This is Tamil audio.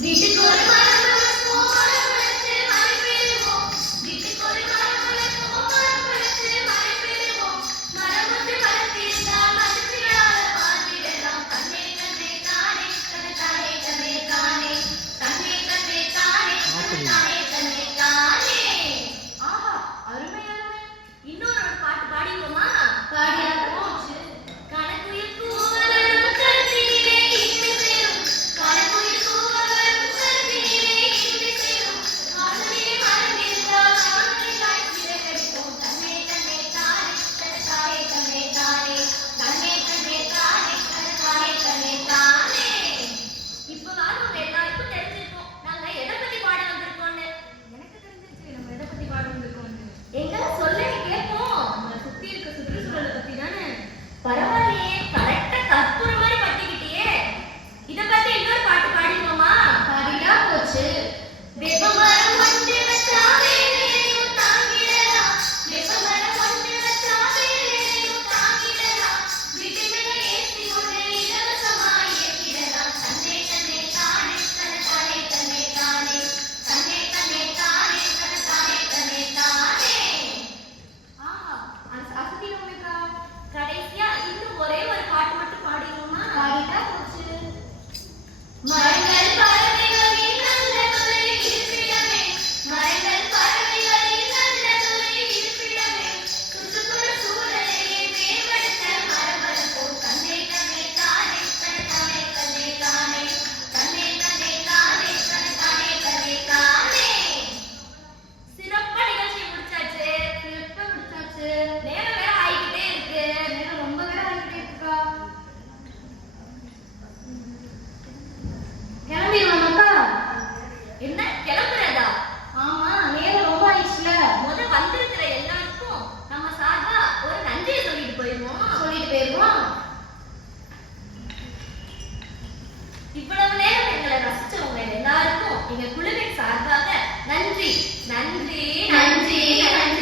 This My எல்லாருக்கும் எங்க குழுவின் சார்பாக நன்றி. நன்றி. நன்றி. நன்றி.